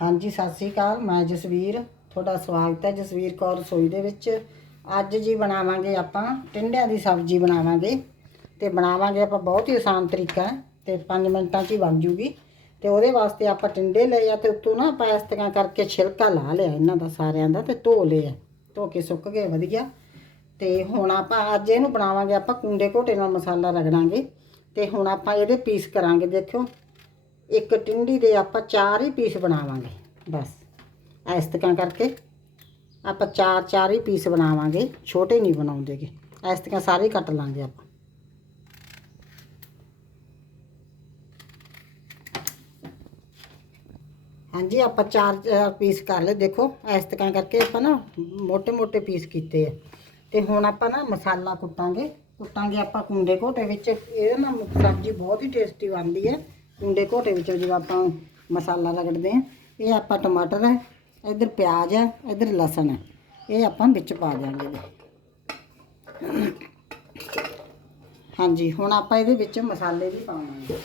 ਹਾਂਜੀ, ਸਤਿ ਸ੍ਰੀ ਅਕਾਲ। ਮੈਂ ਜਸਵੀਰ। ਤੁਹਾਡਾ ਸਵਾਗਤ ਹੈ ਜਸਵੀਰ ਕੌਰ ਰਸੋਈ ਦੇ ਵਿੱਚ। ਅੱਜ ਜੀ ਬਣਾਵਾਂਗੇ ਆਪਾਂ ਟਿੰਡਿਆਂ ਦੀ ਸਬਜ਼ੀ ਬਣਾਵਾਂਗੇ ਤੇ ਬਣਾਵਾਂਗੇ ਆਪਾਂ ਬਹੁਤ ਹੀ ਆਸਾਨ ਤਰੀਕਾ ਹੈ ਤੇ 5 ਮਿੰਟਾਂ 'ਚ ਹੀ ਬਣ ਜੂਗੀ ਤੇ ਉਹਦੇ ਵਾਸਤੇ ਆਪਾਂ ਟਿੰਡੇ ਲਏ ਆ ਤੇ ਉੱਤੋਂ ਨਾ ਆਪਾਂ ਇਸ ਤਰ੍ਹਾਂ ਕਰਕੇ ਛਿਲਕਾ ਲਾ ਲਿਆ ਇਹਨਾਂ ਦਾ ਸਾਰਿਆਂ ਦਾ ਤੇ ਧੋ ਲਿਆ ਧੋ ਕੇ ਸੁੱਕ ਗਏ, ਵਧੀਆ। ਤੇ ਹੁਣ ਆਪਾਂ ਅੱਜ ਇਹਨੂੰ ਬਣਾਵਾਂਗੇ ਆਪਾਂ ਕੁੰਡੇ ਘੋਟੇ ਨਾਲ ਮਸਾਲਾ ਰਗੜਾਂਗੇ ਤੇ ਹੁਣ ਆਪਾਂ ਇਹਦੇ ਪੀਸ ਕਰਾਂਗੇ, ਦੇਖਿਓ। एक टिंडी दे आप चार ही पीस बनावे बस इस तरह करके आप चार चार ही पीस बनावे छोटे नहीं बनाते गे इस तरह सारे कट लाँगे आप हाँ जी आप चार चार पीस कर ले देखो इस तरह करके आप मोटे मोटे पीस किए तो हूँ आप मसाला कुटा कुटा आप कुंडे घोटे ये ना सब्ज़ी बहुत ही टेस्टी बनती है ਕੁੰਡੇ ਘੋਟੇ ਵਿੱਚੋਂ ਜਦੋਂ ਆਪਾਂ ਮਸਾਲਾ ਰਗੜਦੇ ਆ ਇਹ ਆਪਾਂ ਟਮਾਟਰ ਹੈ, ਇੱਧਰ ਪਿਆਜ਼ ਹੈ, ਇੱਧਰ ਲਸਣ ਹੈ, ਇਹ ਆਪਾਂ ਵਿੱਚ ਪਾ ਦਿਆਂਗੇ ਹਾਂਜੀ, ਹੁਣ ਆਪਾਂ ਇਹਦੇ ਵਿੱਚ ਮਸਾਲੇ ਵੀ ਪਾਵਾਂਗੇ।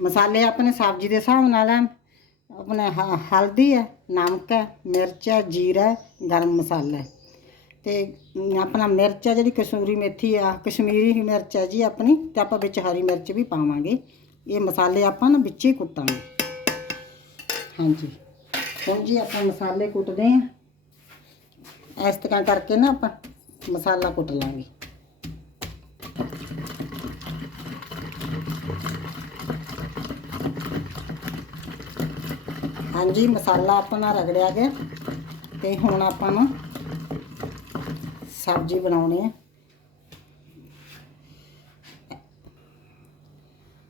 ਮਸਾਲੇ ਆਪਣੇ ਸਬਜ਼ੀ ਦੇ ਹਿਸਾਬ ਨਾਲ ਹੈ, ਆਪਣੇ ਹ- ਹਲਦੀ ਹੈ, ਨਮਕ ਹੈ, ਮਿਰਚ ਹੈ, ਜੀਰਾ ਗਰਮ ਮਸਾਲਾ ਹੈ। ਤੇ ਆਪਣਾ ਮਿਰਚ ਆ ਜਿਹੜੀ ਕਸੂਰੀ ਮੇਥੀ ਆ, ਕਸ਼ਮੀਰੀ ਮਿਰਚ ਹੈ ਜੀ ਆਪਣੀ, ਤੇ ਆਪਾਂ ਵਿੱਚ ਹਰੀ ਮਿਰਚ ਵੀ ਪਾਵਾਂਗੇ। ਇਹ ਮਸਾਲੇ ਆਪਾਂ ਨਾ ਵਿੱਚ ਹੀ ਕੁੱਟਾਂਗੇ। ਹਾਂਜੀ। ਹੁਣ ਜੀ ਆਪਾਂ ਮਸਾਲੇ ਕੁੱਟਦੇ ਆ। ਇਸ ਤਰ੍ਹਾਂ ਕਰਕੇ ਨਾ ਆਪਾਂ ਮਸਾਲਾ ਕੁੱਟ ਲਾਂਗੇ। ਹਾਂਜੀ, ਮਸਾਲਾ ਆਪਣਾ ਰਗੜਿਆ ਗਿਆ। ਤੇ ਹੁਣ ਆਪਾਂ ਨੂੰ ਸਬਜ਼ੀ ਬਣਾਉਣੀ ਹੈ।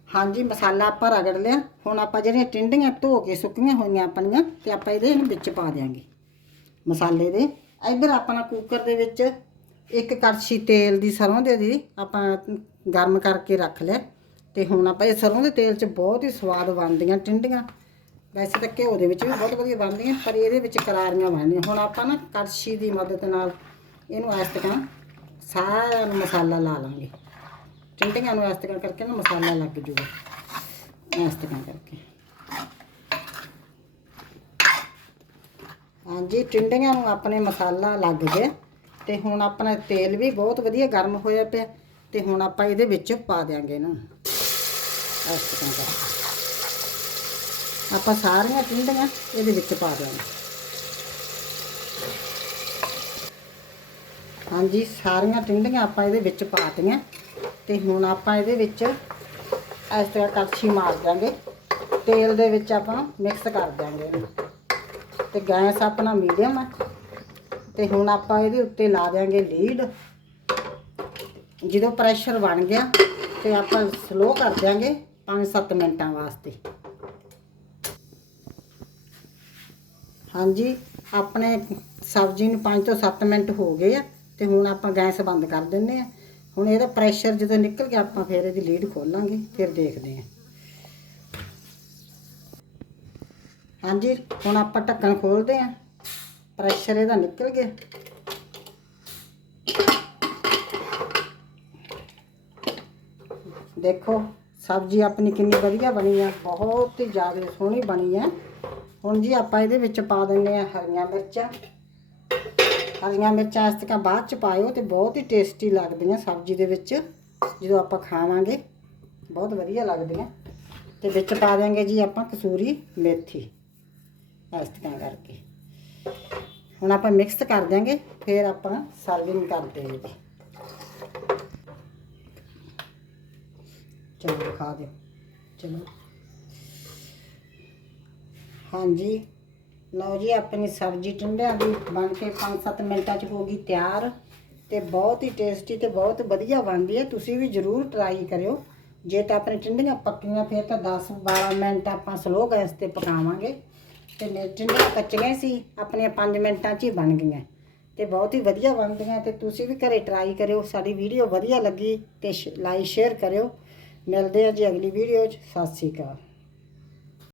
ਹਾਂਜੀ, ਮਸਾਲਾ ਆਪਾਂ ਰਗੜ ਲਿਆ। ਹੁਣ ਆਪਾਂ ਜਿਹੜੀਆਂ ਟਿੰਡੀਆਂ ਧੋ ਕੇ ਸੁੱਕੀਆਂ ਹੋਈਆਂ ਆਪਣੀਆਂ ਤੇ ਆਪਾਂ ਇਹਦੇ ਇਹਨੂੰ ਵਿੱਚ ਪਾ ਦਿਆਂਗੇ। ਮਸਾਲੇ ਦੇ। ਇੱਧਰ ਆਪਣਾ ਕੁੱਕਰ ਦੇ ਵਿੱਚ ਇੱਕ ਕੜਛੀ ਤੇਲ ਦੀ ਸਰੋਂ ਦੇ ਦੀ ਆਪਾਂ ਗਰਮ ਕਰਕੇ ਰੱਖ ਲਿਆ। ਤੇ ਹੁਣ ਆਪਾਂ ਇਹ ਸਰੋਂ ਦੇ ਤੇਲ 'ਚ ਬਹੁਤ ਹੀ ਸਵਾਦ ਬਣਦੀਆਂ ਟਿੰਡੀਆਂ। ਵੈਸੇ ਤਾਂ ਘਿਓ ਦੇ ਵਿੱਚ ਵੀ ਬਹੁਤ ਵਧੀਆ ਬਣਦੀਆਂ, ਪਰ ਇਹਦੇ ਵਿੱਚ ਕਰਾਰੀਆਂ ਬਣਦੀਆਂ। ਹੁਣ ਆਪਾਂ ਨਾ ਕੜਛੀ ਦੀ ਮਦਦ ਨਾਲ ਇਹਨੂੰ ਇਸ ਤਰ੍ਹਾਂ ਸਾਰਾ ਨੂੰ ਮਸਾਲਾ ਲਾ ਲਾਂਗੇ। ਟਿੰਡੀਆਂ ਨੂੰ ਇਸ ਤਰ੍ਹਾਂ ਕਰਕੇ ਨਾ ਮਸਾਲਾ ਲੱਗ ਜੂਗਾ। ਇਸ ਤਰ੍ਹਾਂ ਕਰਕੇ। ਹਾਂਜੀ ਟਿੰਡੀਆਂ ਨੂੰ ਆਪਣੇ ਮਸਾਲਾ ਲੱਗ ਗਿਆ ਤੇ ਹੁਣ ਆਪਣਾ ਤੇਲ ਵੀ ਬਹੁਤ ਵਧੀਆ ਗਰਮ ਹੋਇਆ ਪਿਆ ਤੇ ਹੁਣ ਆਪਾਂ ਇਹਦੇ ਵਿੱਚ ਪਾ ਦਿਆਂਗੇ ਇਹਨਾਂ। ਨੂੰ ਇਸ ਤਰ੍ਹਾਂ ਕਰਕੇ। ਆਪਾਂ ਸਾਰੀਆਂ ਟਿੰਡੀਆਂ ਇਹਦੇ ਵਿੱਚ ਪਾ ਦਿਆਂਗੇ। ਹਾਂਜੀ, ਸਾਰੀਆਂ ਟਿੰਡੀਆਂ ਆਪਾਂ ਇਹਦੇ ਵਿੱਚ ਪਾਤੀਆਂ। ਤੇ ਹੁਣ ਆਪਾਂ ਇਹਦੇ ਵਿੱਚ ਇਸ ਤਰ੍ਹਾਂ ਕੜਛੀ ਮਾਰ ਦਿਆਂਗੇ। ਤੇਲ ਦੇ ਵਿੱਚ ਆਪਾਂ ਮਿਕਸ ਕਰ ਦਿਆਂਗੇ ਇਹਨੂੰ। ਤੇ ਗੈਸ ਆਪਣਾ ਮੀਡੀਅਮ ਹੈ ਤੇ ਹੁਣ ਆਪਾਂ ਇਹਦੇ ਉੱਤੇ ਲਾ ਦਿਆਂਗੇ ਲੀਡ। ਜਦੋਂ ਪ੍ਰੈਸ਼ਰ ਬਣ ਗਿਆ, ਤੇ ਆਪਾਂ ਸਲੋ ਕਰ ਦਿਆਂਗੇ 5-7 ਮਿੰਟਾਂ ਵਾਸਤੇ। ਹਾਂਜੀ, ਆਪਣੇ ਸਬਜ਼ੀ ਨੂੰ 5 ਤੋਂ 7 ਮਿੰਟ ਹੋ ਗਏ ਆ। ਤੇ ਹੁਣ ਆਪਾਂ ਗੈਸ ਬੰਦ ਕਰ ਦਿੰਨੇ ਆ ਹੁਣ ਇਹਦਾ ਪ੍ਰੈਸ਼ਰ ਜਦੋਂ ਨਿਕਲ ਗਿਆ, ਆਪਾਂ ਫਿਰ ਇਹਦੀ ਲੀਡ ਖੋਲਾਂਗੇ, ਫਿਰ ਦੇਖਦੇ ਆ ਹਾਂਜੀ, ਹੁਣ ਆਪਾਂ ਢੱਕਣ ਖੋਲਦੇ ਆ ਪ੍ਰੈਸ਼ਰ ਇਹਦਾ ਨਿਕਲ ਗਿਆ। ਦੇਖੋ, ਸਬਜ਼ੀ ਆਪਣੀ ਕਿੰਨੀ ਵਧੀਆ ਬਣੀ ਆ, ਬਹੁਤ ਹੀ ਜ਼ਿਆਦਾ ਸੋਹਣੀ ਬਣੀ ਆ। ਹੁਣ ਜੀ ਆਪਾਂ ਇਹਦੇ ਵਿੱਚ ਪਾ ਦਿੰਨੇ ਆ ਹਰੀਆਂ ਮਿਰਚਾਂ। ਹਰੀਆਂ ਮਿਰਚਾਂ ਇਸ ਤਰ੍ਹਾਂ ਬਾਅਦ ਚ ਪਾਇਓ ਤੇ ਬਹੁਤ ਹੀ ਟੇਸਟੀ ਲੱਗਦੀਆਂ ਸਬਜ਼ੀ ਦੇ ਵਿੱਚ। ਜਦੋਂ ਆਪਾਂ ਖਾਵਾਂਗੇ, ਬਹੁਤ ਵਧੀਆ ਲੱਗਦੀਆਂ। ਤੇ ਵਿੱਚ ਪਾ ਦਿਆਂਗੇ ਜੀ ਆਪਾਂ ਕਸੂਰੀ ਮੇਥੀ, ਇਸ ਤਰ੍ਹਾਂ ਕਰਕੇ। ਹੁਣ ਆਪਾਂ ਮਿਕਸ ਕਰ ਦਿਆਂਗੇ, ਫਿਰ ਆਪਾਂ ਸਰਵਿੰਗ ਕਰਦੇ ਹਾਂ ਜੀ ਚਲੋ ਖਾ ਦਿਓ। ਚਲੋ। ਹਾਂਜੀ। ਲਓ ਜੀ, ਆਪਣੀ ਸਬਜ਼ੀ ਟਿੰਡਿਆਂ ਦੀ ਬਣ ਕੇ 5-7 ਮਿੰਟਾਂ 'ਚ ਹੋ ਗਈ ਤਿਆਰ ਤੇ ਬਹੁਤ ਹੀ ਟੇਸਟੀ ਤੇ ਬਹੁਤ ਵਧੀਆ ਬਣਦੀ ਹੈ। ਤੁਸੀਂ ਵੀ ਜ਼ਰੂਰ ਟਰਾਈ ਕਰਿਓ। ਜੇ ਤਾਂ ਆਪਣੇ ਟਿੰਡੀਆਂ ਪੱਕੀਆਂ, ਫਿਰ ਤਾਂ 10-12 ਮਿੰਟ ਆਪਾਂ ਸਲੋ ਗੈਸ ਤੇ ਪਕਾਵਾਂਗੇ। ਤੇ ਮੇਰੇ ਟਿੰਡੀਆਂ ਕੱਚੀਆਂ ਸੀ, ਆਪਣੀਆਂ 5 ਮਿੰਟਾਂ 'ਚ ਹੀ ਬਣ ਗਈਆਂ। ਤੇ ਬਹੁਤ ਹੀ ਵਧੀਆ ਬਣਦੀਆਂ ਤੇ ਤੁਸੀਂ ਵੀ ਘਰੇ ਟਰਾਈ ਕਰਿਓ। ਸਾਡੀ ਵੀਡੀਓ ਵਧੀਆ ਲੱਗੀ ਤੇ ਲਾਈਕ ਸ਼ੇਅਰ ਕਰਿਓ। ਮਿਲਦੇ ਆ ਜੀ ਅਗਲੀ ਵੀਡੀਓ 'ਚ। ਸਤਿ ਸ਼੍ਰੀ ਅਕਾਲ।